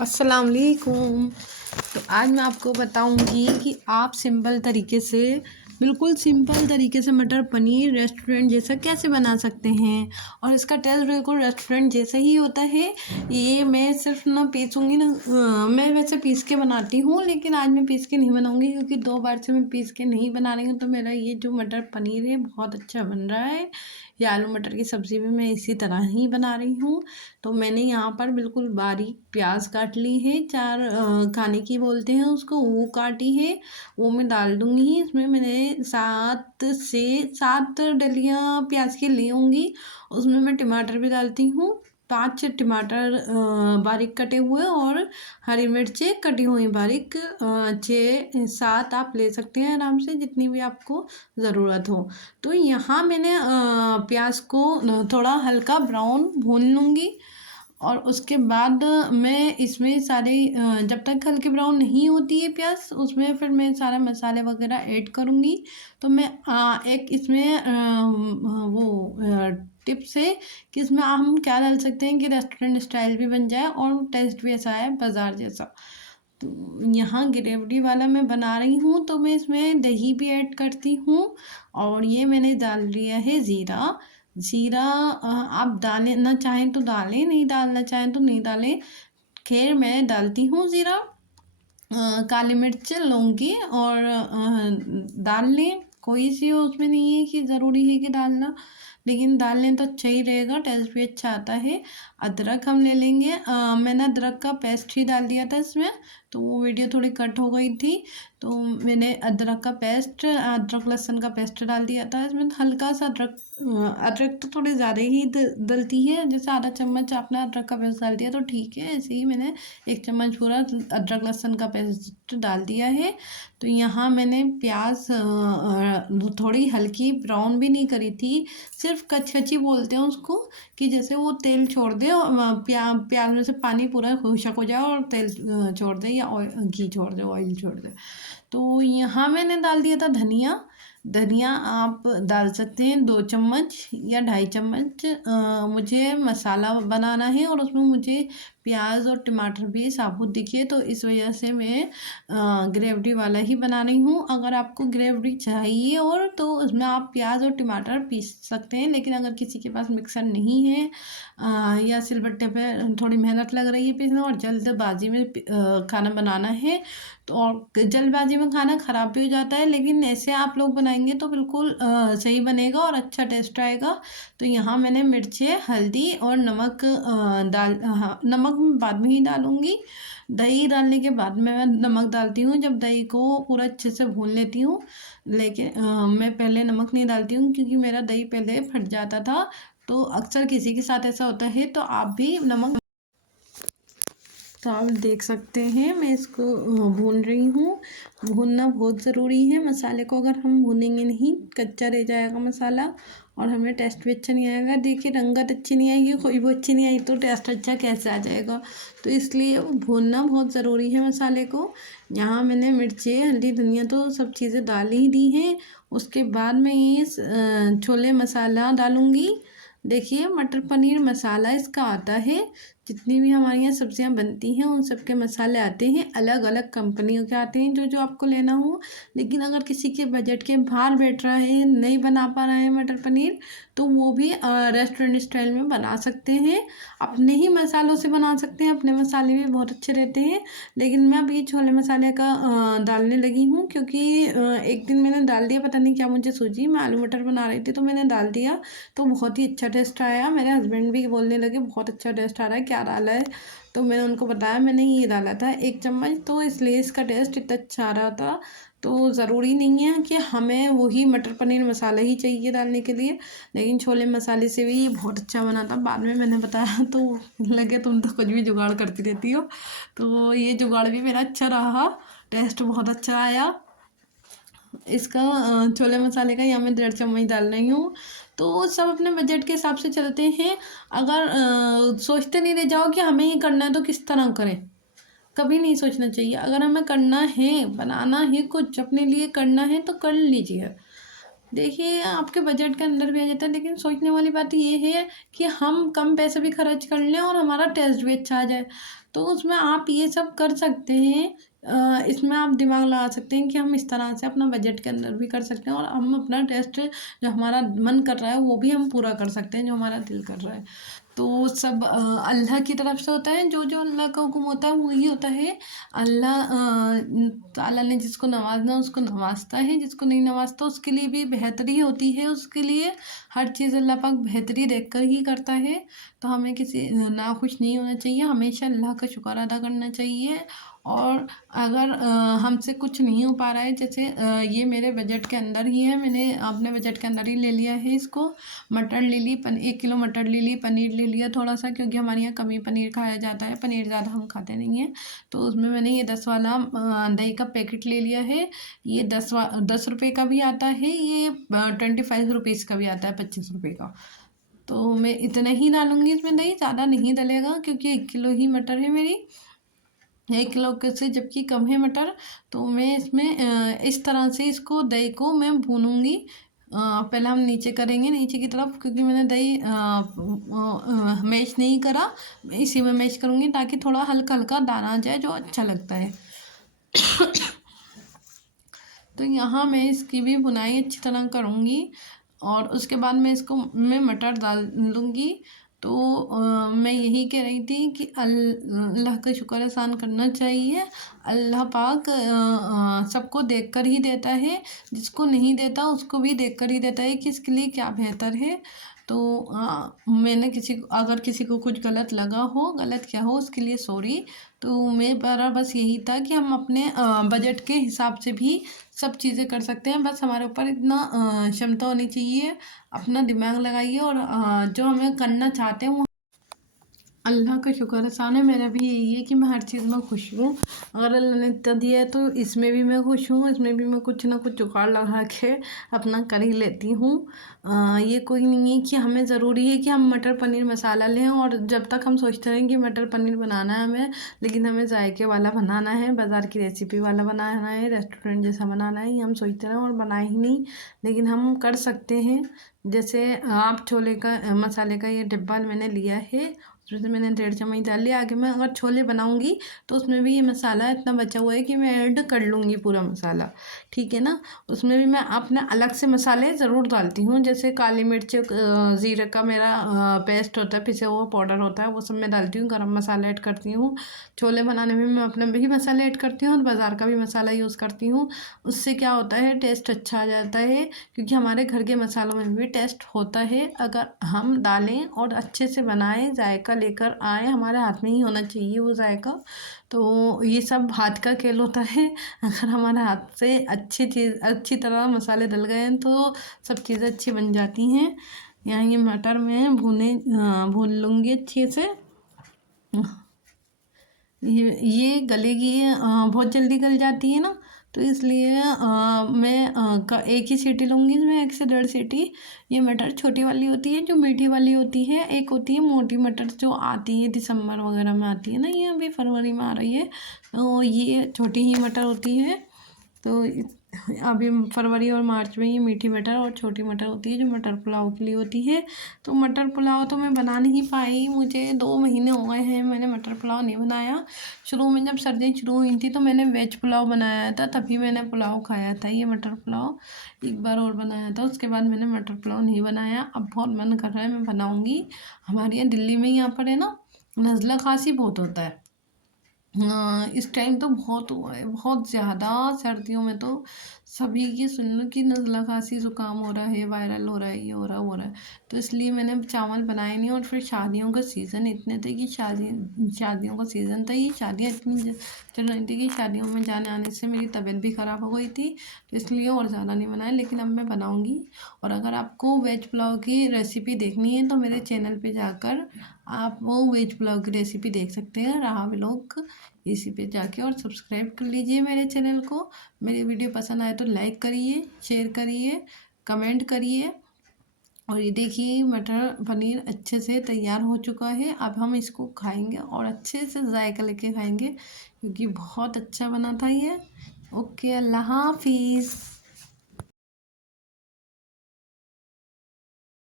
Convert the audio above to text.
अस्सलाम वालेकुम। तो आज मैं आपको बताऊंगी कि आप सिंपल तरीके से सिंपल तरीके से मटर पनीर रेस्टोरेंट जैसा कैसे बना सकते हैं और इसका टेस्ट बिल्कुल रेस्टोरेंट जैसा ही होता है। ये मैं सिर्फ ना पीसूँगी ना, मैं वैसे पीस के बनाती हूँ, लेकिन आज मैं पीस के नहीं बनाऊँगी क्योंकि 2 बार से मैं पीस के नहीं बना रही हूँ। तो मेरा ये जो मटर पनीर है बहुत अच्छा बन रहा है। ये आलू मटर की सब्ज़ी भी मैं इसी तरह ही बना रही हूँ। तो मैंने यहाँ पर बिल्कुल बारीक प्याज काट ली है, 4 खाने की बोलते हैं उसको, वो काटी है, वो मैं डाल दूँगी। इसमें मैंने 7 से 7 डलियाँ प्याज की ली होंगी। उसमें मैं टमाटर भी डालती हूँ, 5 टमाटर बारीक कटे हुए, और हरी मिर्चें कटी हुई बारीक 6-7 आप ले सकते हैं आराम से, जितनी भी आपको ज़रूरत हो। तो यहाँ मैंने प्याज को थोड़ा हल्का ब्राउन भून लूँगी, और उसके बाद मैं इसमें सारे जब तक हल्के ब्राउन नहीं होती है प्याज, उसमें फिर मैं सारा मसाले वगैरह ऐड करूँगी। तो मैं एक इसमें टिप्स है कि इसमें हम क्या डाल सकते हैं कि रेस्टोरेंट स्टाइल भी बन जाए और टेस्ट भी ऐसा है बाज़ार जैसा। तो यहाँ ग्रेवी वाला मैं बना रही हूँ, तो मैं इसमें दही भी ऐड करती हूँ, और ये मैंने डाल लिया है ज़ीरा। ज़ीरा आप डालें ना चाहें तो डालें, नहीं डालना चाहें तो नहीं डालें। खैर मैं डालती हूँ ज़ीरा। काली मिर्च लौंगी और डाल लें, कोई सी उसमें नहीं है कि ज़रूरी है कि डालना, लेकिन डाल लें तो अच्छा ही रहेगा, टेस्ट भी अच्छा आता है। अदरक हम ले लेंगे, मैंने अदरक का पेस्ट ही डाल दिया था इसमें, तो वो वीडियो थोड़ी कट हो गई थी। तो मैंने अदरक का पेस्ट, अदरक लहसुन का पेस्ट डाल दिया था इसमें। हल्का सा अदरक तो थोड़ी ज़्यादा ही डलती है, जैसे आधा चम्मच आपने अदरक का पेस्ट डाल दिया तो ठीक है, ऐसे ही मैंने 1 चम्मच पूरा अदरक लहसुन का पेस्ट डाल दिया है। तो यहाँ मैंने प्याज थोड़ी हल्की ब्राउन भी नहीं करी थी, सिर्फ कचकची बोलते हैं उसको, कि जैसे वो तेल छोड़ दे और प्याज में से पानी पूरा खुशक हो जाए और तेल छोड़ दे, या घी छोड़ दे, ऑयल छोड़ दे। तो यहाँ मैंने डाल दिया था धनिया। धनिया आप डाल सकते हैं 2 चम्मच या 2.5 चम्मच। मुझे मसाला बनाना है और उसमें मुझे प्याज और टमाटर भी साबुत दिखे, तो इस वजह से मैं ग्रेवी वाला ही बना रही हूँ। अगर आपको ग्रेवी चाहिए और तो उसमें आप प्याज और टमाटर पीस सकते हैं, लेकिन अगर किसी के पास मिक्सर नहीं है या सिलबट्टे पे थोड़ी मेहनत लग रही है पीसने और जल्दबाजी में खाना बनाना है, तो और जल्दबाजी में खाना ख़राब भी हो जाता है, लेकिन ऐसे आप लोग बनाएंगे तो बिल्कुल सही बनेगा और अच्छा टेस्ट आएगा। तो यहाँ मैंने मिर्चें, हल्दी और नमक हाँ, नमक मैं बाद में ही डालूँगी। दही डालने के बाद में मैं नमक डालती हूँ, जब दही को पूरा अच्छे से भून लेती हूँ। लेकिन मैं पहले नमक नहीं डालती हूँ क्योंकि मेरा दही पहले फट जाता था। तो अक्सर किसी के साथ ऐसा होता है, तो आप भी नमक, तो आप देख सकते हैं मैं इसको भून रही हूँ। भूनना बहुत ज़रूरी है मसाले को, अगर हम भूनेंगे नहीं कच्चा रह जाएगा मसाला और हमें टेस्ट भी अच्छा नहीं आएगा। देखिए रंगत अच्छी नहीं आएगी, कोई वो अच्छी नहीं आई तो टेस्ट अच्छा कैसे आ जाएगा। तो इसलिए भूनना बहुत ज़रूरी है मसाले को। यहाँ मैंने मिर्ची, हल्दी, धनिया तो सब चीज़ें डाल ही दी हैं। उसके बाद मैं ये छोले मसाला डालूँगी। देखिए मटर पनीर मसाला इसका आता है, जितनी भी हमारे यहाँ सब्जियाँ बनती हैं उन सब के मसाले आते हैं, अलग अलग कंपनियों के आते हैं, जो जो आपको लेना हो। लेकिन अगर किसी के बजट के बाहर बैठ रहा है, नहीं बना पा रहा है मटर पनीर, तो वो भी रेस्टोरेंट स्टाइल में बना सकते हैं, अपने ही मसालों से बना सकते हैं। अपने मसाले भी बहुत अच्छे रहते हैं। लेकिन मैं अभी छोले मसाले का डालने लगी हूँ, क्योंकि एक दिन मैंने डाल दिया, पता नहीं क्या मुझे सूझी, मैं आलू मटर बना रही थी तो मैंने डाल दिया, तो बहुत ही अच्छा टेस्ट आया। मेरे हस्बैंड भी बोलने लगे बहुत अच्छा टेस्ट आ रहा है, क्या डाला है? तो मैंने उनको बताया मैंने ये डाला था 1 चम्मच, तो इसलिए इसका टेस्ट इतना अच्छा आ रहा था। तो ज़रूरी नहीं है कि हमें वही मटर पनीर मसाला ही चाहिए डालने के लिए, लेकिन छोले मसाले से भी ये बहुत अच्छा बना था। बाद में मैंने बताया तो लगे तुम तो कुछ भी जुगाड़ करती रहती हो, तो ये जुगाड़ भी मेरा अच्छा रहा, टेस्ट बहुत अच्छा आया इसका। छोले मसाले का यहाँ मैं 1.5 चम्मच डाल रही हूँ। तो सब अपने बजट के हिसाब से चलते हैं। अगर सोचते नहीं रह जाओ कि हमें ये करना है तो किस तरह करें, कभी नहीं सोचना चाहिए। अगर हमें करना है, बनाना है, कुछ अपने लिए करना है तो कर लीजिए। देखिए आपके बजट के अंदर भी आ जाता है, लेकिन सोचने वाली बात ये है कि हम कम पैसे भी खर्च कर लें और हमारा टेस्ट भी अच्छा आ जाए। तो उसमें आप ये सब कर सकते हैं। इसमें आप दिमाग लगा सकते हैं कि हम इस तरह से अपना बजट के अंदर भी कर सकते हैं और हम अपना टेस्ट जो हमारा मन कर रहा है वो भी हम पूरा कर सकते हैं, जो हमारा दिल कर रहा है। तो सब अल्लाह की तरफ से होता है, जो जो अल्लाह का हुक्म होता है वही होता है। अल्लाह ताला ने जिसको नवाजना उसको नवाजता है, जिसको नहीं नवाजता उसके लिए भी बेहतरी होती है। उसके लिए हर चीज़ अल्लाह पाक बेहतरी देख कर ही करता है। तो हमें किसी नाखुश नहीं होना चाहिए, हमेशा अल्लाह का शुक्र अदा करना चाहिए। और अगर हमसे कुछ नहीं हो पा रहा है, जैसे ये मेरे बजट के अंदर ही है, मैंने अपने बजट के अंदर ही ले लिया है इसको। मटर ले ली, 1 किलो मटर ले ली, पनीर ले लिया थोड़ा सा, क्योंकि हमारे यहाँ कम ही पनीर खाया जाता है, पनीर ज़्यादा हम खाते नहीं हैं। तो उसमें मैंने ये 10 वाला दही का पैकेट ले लिया है। ये 10 रुपये का भी आता है, ये 25 रुपीज़ का भी आता है, 25 रुपये का। तो मैं इतना ही डालूंगी इसमें, दही ज़्यादा नहीं डलेगा क्योंकि 1 किलो ही मटर है मेरी, 1 किलो के से जबकि कम है मटर। तो मैं इसमें इस तरह से इसको दही को मैं भूनूंगी। पहले हम नीचे करेंगे, नीचे की तरफ, क्योंकि मैंने दही मैश नहीं करा, इसी में मैश करूँगी ताकि थोड़ा हल्का हल्का दाना आ जाए जो अच्छा लगता है। तो यहाँ मैं इसकी भी बुनाई अच्छी तरह करूँगी और उसके बाद मैं इसको मटर डाल दूँगी। तो मैं यही कह रही थी कि अल्लाह का शुक्र एहसान करना चाहिए। अल्लाह पाक सबको देख कर ही देता है, जिसको नहीं देता उसको भी देख कर ही देता है कि इसके लिए क्या बेहतर है। तो मैंने अगर किसी को कुछ गलत लगा हो, गलत क्या हो, उसके लिए सॉरी। तो मेरा बस यही था कि हम अपने बजट के हिसाब से भी सब चीज़ें कर सकते हैं, बस हमारे ऊपर इतना क्षमता होनी चाहिए। अपना दिमाग लगाइए और जो हमें करना चाहते हैं वो अल्लाह का शुक्र एहसान है। मेरा भी यही है कि मैं हर चीज़ में खुश हूँ। अगर अल्लाह ने इतना दिया है तो इसमें भी मैं खुश हूँ, इसमें भी मैं कुछ ना कुछ जुगाड़ लगा के अपना कर ही लेती हूँ। ये कोई नहीं है कि हमें ज़रूरी है कि हम मटर पनीर मसाला लें और जब तक हम सोचते रहें कि मटर पनीर बनाना है हमें, लेकिन हमें जायके वाला बनाना है, बाज़ार की रेसिपी वाला बनाना है, रेस्टोरेंट जैसा बनाना है, ये हम सोचते रहें और बनाए ही नहीं। लेकिन हम कर सकते हैं। जैसे आप छोले का मसाले का ये डिब्बा मैंने लिया है, उसमें से मैंने 1.5 चम्मच डाल लिया। आगे मैं अगर छोले बनाऊंगी तो उसमें भी ये मसाला इतना बचा हुआ है कि मैं ऐड कर लूँगी पूरा मसाला, ठीक है ना। उसमें भी मैं अपने अलग से मसाले ज़रूर डालती हूँ, जैसे काली मिर्च, ज़ीरे का मेरा पेस्ट होता है, पिसा हुआ पाउडर होता है, वो सब मैं डालती हूँ। गरम मसाला ऐड करती हूँ। छोले बनाने में मैं अपने भी मसाले ऐड करती हूँ और बाज़ार का भी मसाला यूज़ करती हूँ। उससे क्या होता है, टेस्ट अच्छा आ जाता है, क्योंकि हमारे घर के मसालों में भी टेस्ट होता है। अगर हम डालें और अच्छे से बनाएं, जायका लेकर आए, हमारे हाथ में ही होना चाहिए वो जायका। तो ये सब हाथ का खेल होता है। अगर हमारे हाथ से अच्छी तरह मसाले डल गए हैं तो सब चीज़ें अच्छी बन जाती हैं। यहाँ ये मटर में भून लूँगी अच्छे से। ये गलेगी, बहुत जल्दी गल जाती है ना, तो इसलिए मैं एक ही सीटी लूँगी इसमें, 1 से 1.5 सीटी। ये मटर छोटी वाली होती है जो मीठी वाली होती है, एक होती है मोटी मटर जो आती है दिसंबर वगैरह में आती है ना, ये अभी फरवरी में आ रही है। तो ये छोटी ही मटर होती है। तो अभी फरवरी और मार्च में ये मीठी मटर और छोटी मटर होती है जो मटर पुलाव के लिए होती है। तो मटर पुलाव तो मैं बना नहीं पाई, मुझे 2 महीने हो गए हैं मैंने मटर पुलाव नहीं बनाया। शुरू में जब सर्दियाँ शुरू हुई थी तो मैंने वेज पुलाव बनाया था, तभी मैंने पुलाव खाया था। ये मटर पुलाव एक बार और बनाया था, उसके बाद मैंने मटर पुलाव नहीं बनाया। अब बहुत मन कर रहा है, मैं बनाऊँगी। हमारे यहाँ दिल्ली में यहाँ पर है ना, नज़ला खांसी बहुत होता है। इस टाइम तो बहुत हुआ है, बहुत ज़्यादा। सर्दियों में तो सभी की सुन लो कि नज़ला खांसी ज़ुकाम हो रहा है, वायरल हो रहा है, ये हो रहा है, वो हो रहा है। तो इसलिए मैंने चावल बनाए नहीं। और फिर शादियों का सीज़न इतने थे कि शादियों का सीज़न था, ये शादियाँ इतनी चल रही थी कि शादियों में जाने आने से मेरी तबीयत भी ख़राब हो गई थी, तो इसलिए और ज़्यादा नहीं बनाया। लेकिन अब मैं बनाऊँगी। और अगर आपको वेज पुलाव की रेसिपी देखनी है तो मेरे चैनल पे जाकर आप वो वेज पुलाव की रेसिपी देख सकते हैं, राहा व्लॉग, इसी पे जाके। और सब्सक्राइब कर लीजिए मेरे चैनल को। मेरी वीडियो पसंद आए तो लाइक करिए, शेयर करिए, कमेंट करिए। और ये देखिए मटर पनीर अच्छे से तैयार हो चुका है। अब हम इसको खाएंगे और अच्छे से जायका लेके खाएंगे, क्योंकि बहुत अच्छा बना था ये। ओके, अल्लाह हाफिज़।